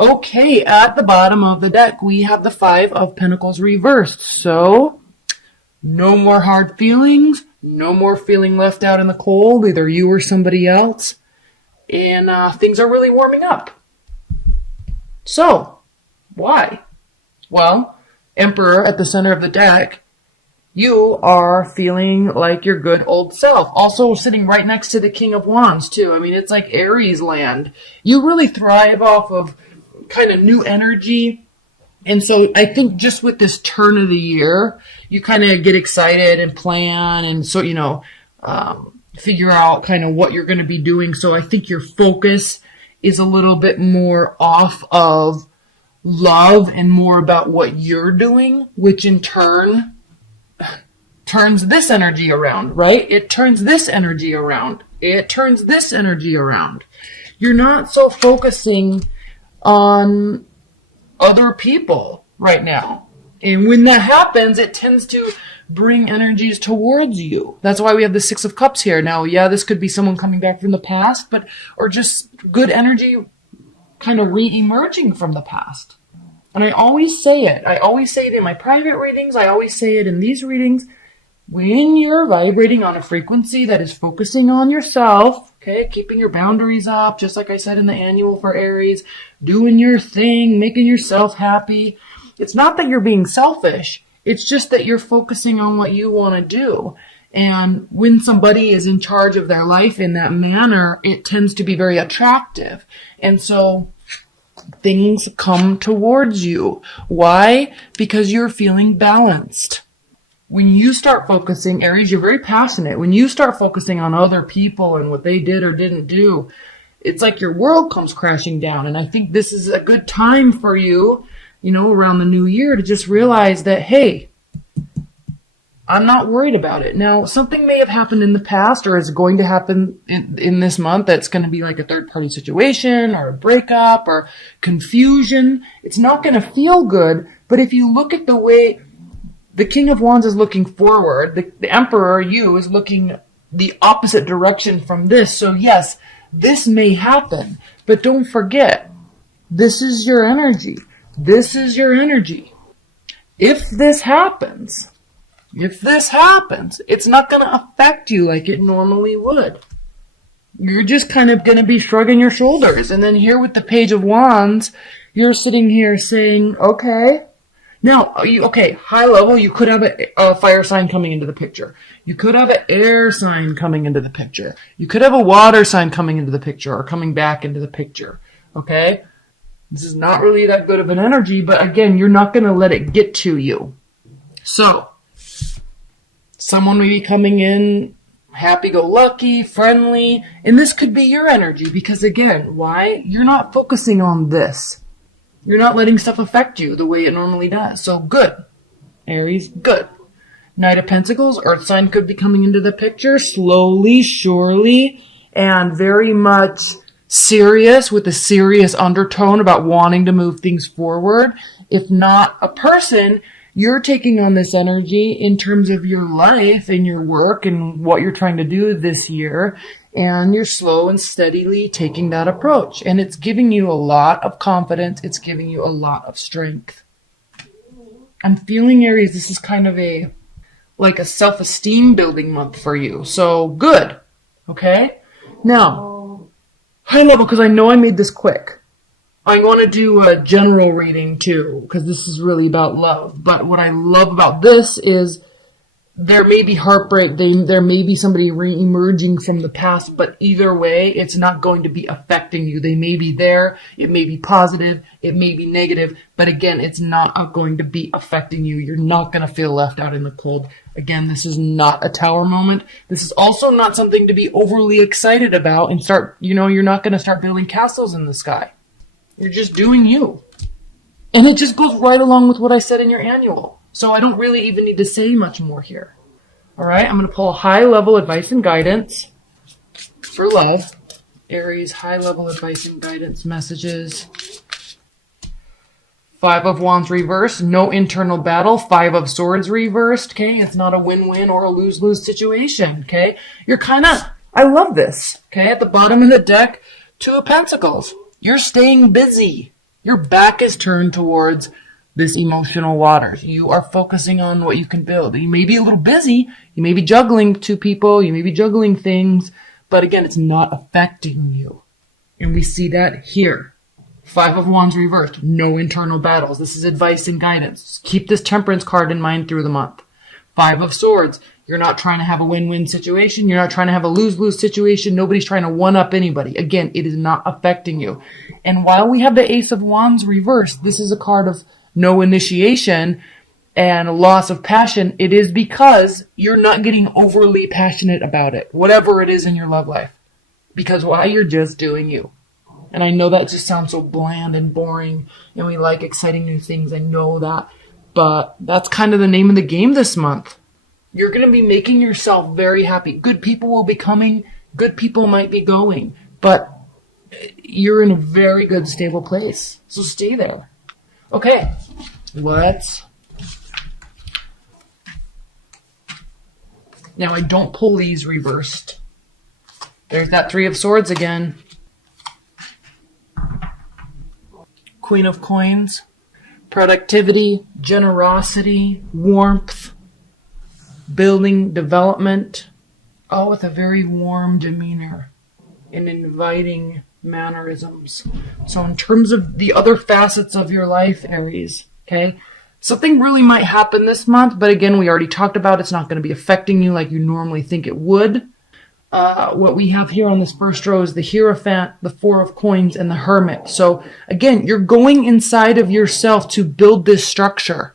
Okay, at the bottom of the deck, we have the Five of Pentacles reversed. So, no more hard feelings, no more feeling left out in the cold, either you or somebody else. And things are really warming up. So, why? Well, Emperor at the center of the deck, you are feeling like your good old self. Also sitting right next to the King of Wands, too. I mean, it's like Aries land. You really thrive off of kind of new energy. And so I think just with this turn of the year, you kind of get excited and plan and so, figure out kind of what you're going to be doing. So I think your focus is a little bit more off of love and more about what you're doing, which in turn turns this energy around, right? It turns this energy around. It turns this energy around. You're not so focusing on other people right now. And when that happens, it tends to bring energies towards you. That's why we have the Six of Cups here. Now, yeah, this could be someone coming back from the past, or just good energy kind of re-emerging from the past. And I always say it. I always say it in my private readings. I always say it in these readings. When you're vibrating on a frequency that is focusing on yourself, okay, keeping your boundaries up, just like I said in the annual for Aries, doing your thing, making yourself happy. It's not that you're being selfish. It's just that you're focusing on what you want to do. And when somebody is in charge of their life in that manner, it tends to be very attractive. And so things come towards you. Why? Because you're feeling balanced. When you start focusing, Aries, you're very passionate. When you start focusing on other people and what they did or didn't do, it's like your world comes crashing down. And I think this is a good time for you, around the new year to just realize that, hey, I'm not worried about it. Now, something may have happened in the past or is going to happen in this month that's going to be like a third-party situation or a breakup or confusion. It's not going to feel good, but if you look at the way the King of Wands is looking forward, the Emperor, you, is looking the opposite direction from this. So yes, this may happen, but don't forget, this is your energy. This is your energy. If this happens, it's not going to affect you like it normally would. You're just kind of going to be shrugging your shoulders. And then here with the Page of Wands, you're sitting here saying, okay. Now, high level, you could have a fire sign coming into the picture. You could have an air sign coming into the picture. You could have a water sign coming into the picture or coming back into the picture. Okay? This is not really that good of an energy, but again, you're not going to let it get to you. So, someone may be coming in happy-go-lucky, friendly, and this could be your energy because again, why? You're not focusing on this. You're not letting stuff affect you the way it normally does. So good. Aries, good. Knight of Pentacles, Earth sign could be coming into the picture slowly, surely, and very much serious with a serious undertone about wanting to move things forward. If not a person, you're taking on this energy in terms of your life and your work and what you're trying to do this year. And you're slow and steadily taking that approach. And it's giving you a lot of confidence. It's giving you a lot of strength. I'm feeling, Aries, this is kind of like a self-esteem building month for you. So good. Okay? Now, high level, because I know I made this quick. I want to do a general reading too, because this is really about love. But what I love about this is there may be heartbreak, there may be somebody re-emerging from the past, but either way, it's not going to be affecting you. They may be there, it may be positive, it may be negative, but again, it's not going to be affecting you. You're not going to feel left out in the cold. Again, this is not a tower moment. This is also not something to be overly excited about and you're not going to start building castles in the sky. You're just doing you. And it just goes right along with what I said in your annual. So I don't really even need to say much more here. All right, I'm going to pull a high-level advice and guidance for love. Aries, high-level advice and guidance messages. Five of Wands reversed, no internal battle. Five of Swords reversed, okay? It's not a win-win or a lose-lose situation, okay? I love this, okay? At the bottom of the deck, Two of Pentacles. You're staying busy. Your back is turned towards this emotional waters. You are focusing on what you can build. You may be a little busy. You may be juggling two people. You may be juggling things. But again, it's not affecting you. And we see that here. 5 of Wands reversed. No internal battles. This is advice and guidance. Keep this Temperance card in mind through the month. 5 of Swords. You're not trying to have a win-win situation. You're not trying to have a lose-lose situation. Nobody's trying to one-up anybody. Again, it is not affecting you. And while we have the Ace of Wands reversed, this is a card of no initiation and a loss of passion. It is because you're not getting overly passionate about it, whatever it is in your love life. Because why? You're just doing you. And I know that just sounds so bland and boring, and we like exciting new things. I know that. But that's kind of the name of the game this month. You're going to be making yourself very happy. Good people will be coming. Good people might be going. But you're in a very good, stable place. So stay there. Okay. Now, I don't pull these reversed. There's that 3 of Swords again. Queen of Coins. Productivity, generosity, warmth, building, development, all with a very warm demeanor and inviting mannerisms. So in terms of the other facets of your life, Aries, okay, something really might happen this month, but again, we already talked about it's not going to be affecting you like you normally think it would. What we have here on this first row is the Hierophant, the 4 of Coins, and the Hermit. So again, you're going inside of yourself to build this structure.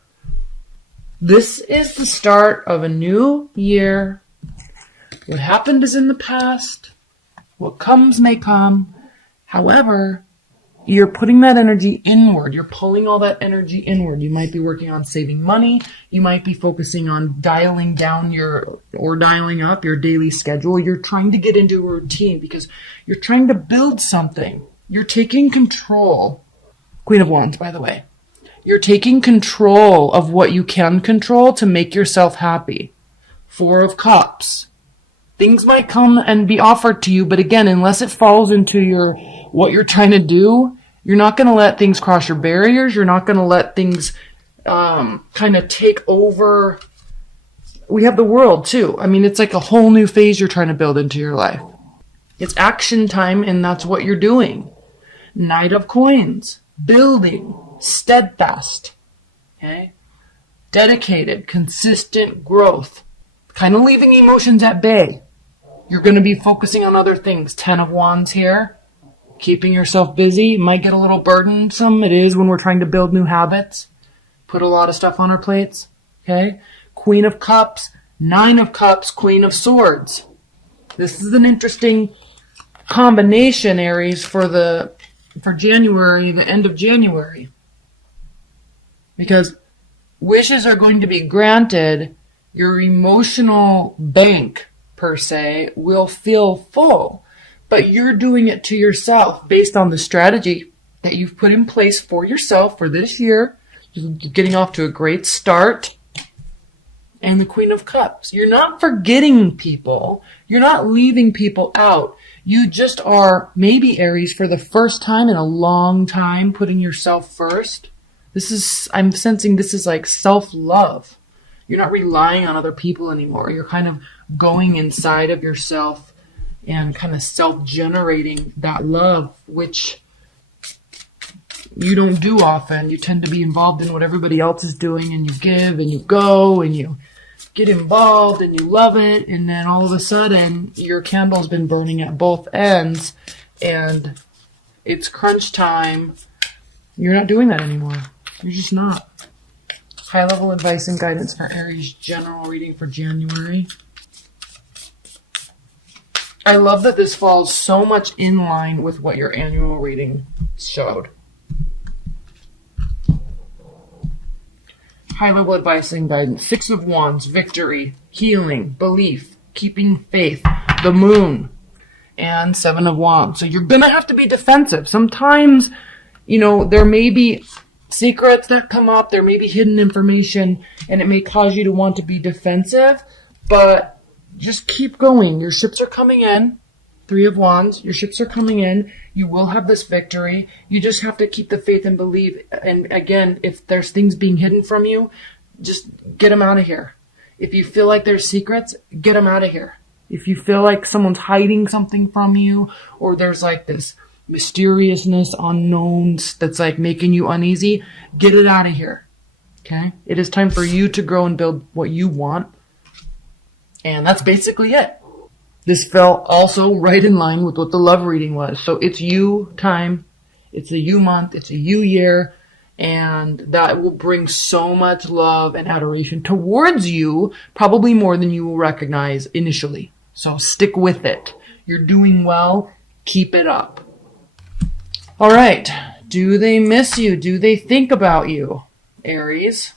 This is the start of a new year. What happened is in the past. What comes may come. However, you're putting that energy inward. You're pulling all that energy inward. You might be working on saving money. You might be focusing on dialing down or dialing up your daily schedule. You're trying to get into a routine because you're trying to build something. You're taking control. Queen of Wands, by the way. You're taking control of what you can control to make yourself happy. 4 of Cups. Things might come and be offered to you, but again, unless it falls into what you're trying to do, you're not going to let things cross your barriers. You're not going to let things kind of take over. We have the World too. I mean, it's like a whole new phase you're trying to build into your life. It's action time, and that's what you're doing. Knight of Coins. Building. Steadfast. Okay? Dedicated. Consistent growth. Kind of leaving emotions at bay. You're going to be focusing on other things. 10 of Wands here. Keeping yourself busy. It might get a little burdensome. It is when we're trying to build new habits. Put a lot of stuff on our plates. Okay? Queen of Cups. 9 of Cups. Queen of Swords. This is an interesting combination, Aries, for January, the end of January. Because wishes are going to be granted. Your emotional bank, per se, will feel full. But you're doing it to yourself based on the strategy that you've put in place for yourself for this year. You're getting off to a great start. And the Queen of Cups. You're not forgetting people. You're not leaving people out. You just are, maybe Aries, for the first time in a long time, putting yourself first. I'm sensing this is like self-love. You're not relying on other people anymore. You're kind of going inside of yourself and kind of self-generating that love, which you don't do often. You tend to be involved in what everybody else is doing, and you give and you go and you get involved and you love it, and then all of a sudden your candle's been burning at both ends and it's crunch time. You're not doing that anymore. You're just not. High-level advice and guidance for Aries general reading for January. I love that this falls so much in line with what your annual reading showed. High-level advice and guidance. 6 of Wands, victory, healing, belief, keeping faith, the moon, and 7 of Wands. So you're going to have to be defensive. Sometimes, there may be secrets that come up, there may be hidden information, and it may cause you to want to be defensive, but just keep going. Your ships are coming in. Three of Wands. Your ships are coming in. You will have this victory. You just have to keep the faith and believe. And again, if there's things being hidden from you, just get them out of here. If you feel like there's secrets, get them out of here. If you feel like someone's hiding something from you, or there's like this mysteriousness, unknowns that's like making you uneasy, get it out of here. Okay? It is time for you to grow and build what you want. And that's basically it. This fell also right in line with what the love reading was. So it's you time, it's a you month, it's a you year, and that will bring so much love and adoration towards you, probably more than you will recognize initially. So stick with it. You're doing well. Keep it up. All right. Do they miss you? Do they think about you, Aries?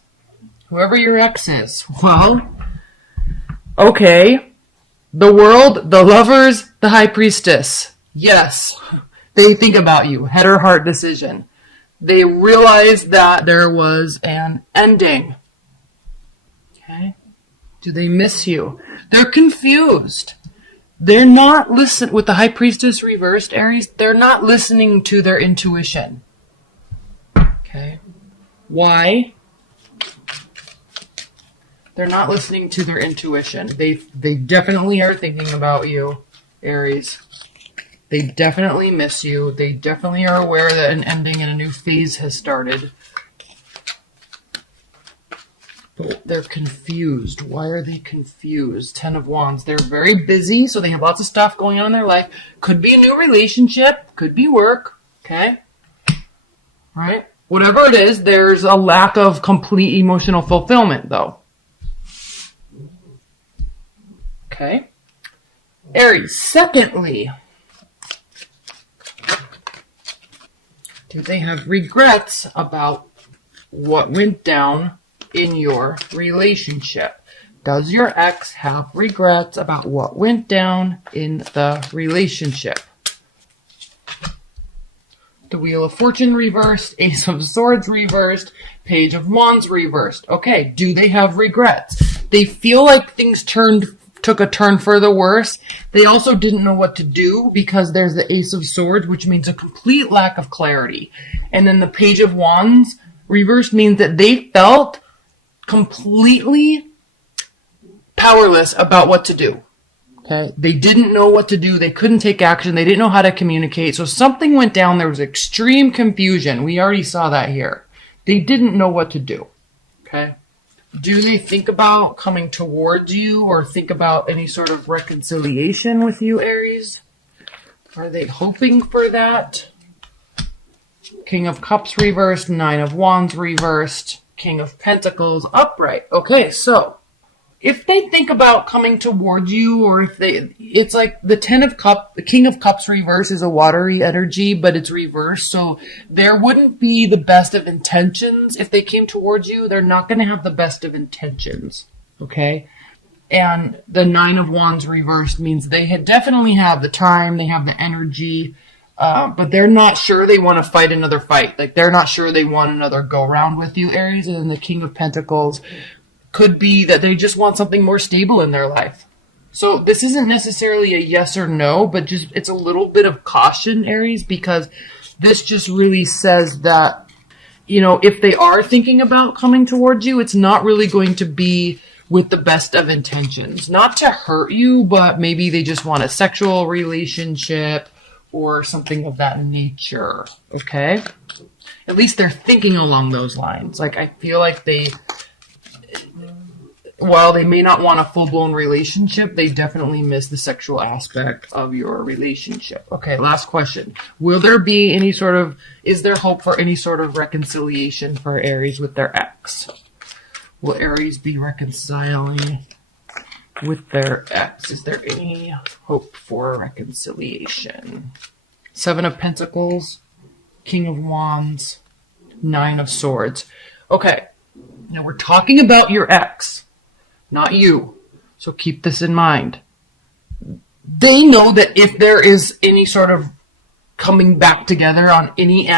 Whoever your ex is. Well, okay. The World, the Lovers, the High Priestess. Yes, they think about you. Head or heart decision. They realize that there was an ending. Okay. Do they miss you? They're confused. They're not listening. With the High Priestess reversed, Aries, they're not listening to their intuition. Okay. Why? They're not listening to their intuition. They definitely are thinking about you, Aries. They definitely miss you. They definitely are aware that an ending and a new phase has started. But they're confused. Why are they confused? Ten of Wands. They're very busy, so they have lots of stuff going on in their life. Could be a new relationship. Could be work. Okay? Right? Whatever it is, there's a lack of complete emotional fulfillment, though. Okay. Aries, secondly, do they have regrets about what went down in your relationship? Does your ex have regrets about what went down in the relationship? The Wheel of Fortune reversed, Ace of Swords reversed, Page of Wands reversed. Okay, do they have regrets? They feel like things took a turn for the worse. They also didn't know what to do because there's the Ace of Swords, which means a complete lack of clarity. And then the Page of Wands reversed means that they felt completely powerless about what to do. Okay? They didn't know what to do. They couldn't take action. They didn't know how to communicate. So something went down. There was extreme confusion. We already saw that here. They didn't know what to do. Okay? Do they think about coming towards you or think about any sort of reconciliation with you, Aries? Are they hoping for that? King of Cups reversed, Nine of Wands reversed, King of Pentacles upright. Okay, so if they think about coming towards you, or if it's like the King of Cups reverse is a watery energy, but it's reversed. So there wouldn't be the best of intentions. If they came towards you, they're not going to have the best of intentions. Okay. And the Nine of Wands reversed means they definitely have the time. They have the energy, but they're not sure they want to fight another fight. Like they're not sure they want another go round with you, Aries. And then the King of Pentacles could be that they just want something more stable in their life. So this isn't necessarily a yes or no, but just it's a little bit of caution, Aries, because this just really says that, you know, if they are thinking about coming towards you, it's not really going to be with the best of intentions. Not to hurt you, but maybe they just want a sexual relationship or something of that nature. Okay? At least they're thinking along those lines. Like, I feel like while they may not want a full-blown relationship, they definitely miss the sexual aspect of your relationship. Okay, last question. Is there hope for any sort of reconciliation for Aries with their ex? Will Aries be reconciling with their ex? Is there any hope for reconciliation? Seven of Pentacles, King of Wands, Nine of Swords. Okay, now we're talking about your ex. Not you. So keep this in mind. They know that if there is any sort of coming back together on any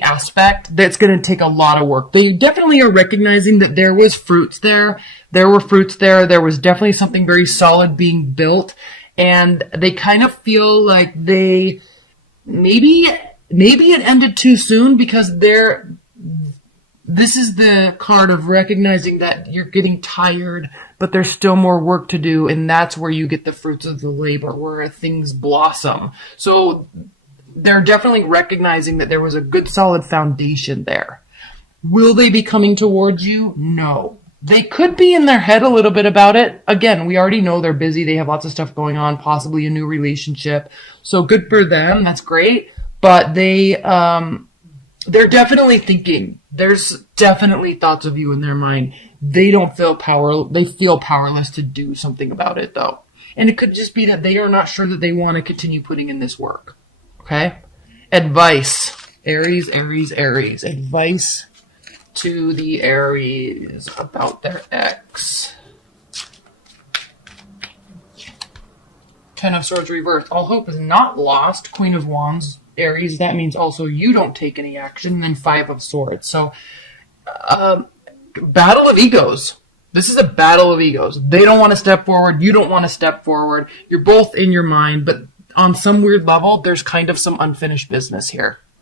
aspect, that's going to take a lot of work. They definitely are recognizing that there was fruits there. There were fruits there. There was definitely something very solid being built. And they kind of feel like they maybe it ended too soon because this is the card of recognizing that you're getting tired, but there's still more work to do, and that's where you get the fruits of the labor, where things blossom. So they're definitely recognizing that there was a good solid foundation there. Will they be coming towards you? No. They could be in their head a little bit about it. Again, we already know they're busy. They have lots of stuff going on, possibly a new relationship. So good for them. That's great. But they're definitely thinking. There's definitely thoughts of you in their mind. They feel powerless to do something about it, though. And it could just be that they are not sure that they want to continue putting in this work. Okay? Advice. Aries, Aries, Aries. Advice to the Aries about their ex. Ten of Swords reversed. All hope is not lost. Queen of Wands. Aries, that means also you don't take any action. And then Five of Swords. So, battle of egos. This is a battle of egos. They don't want to step forward. You don't want to step forward. You're both in your mind, but on some weird level, there's kind of some unfinished business here.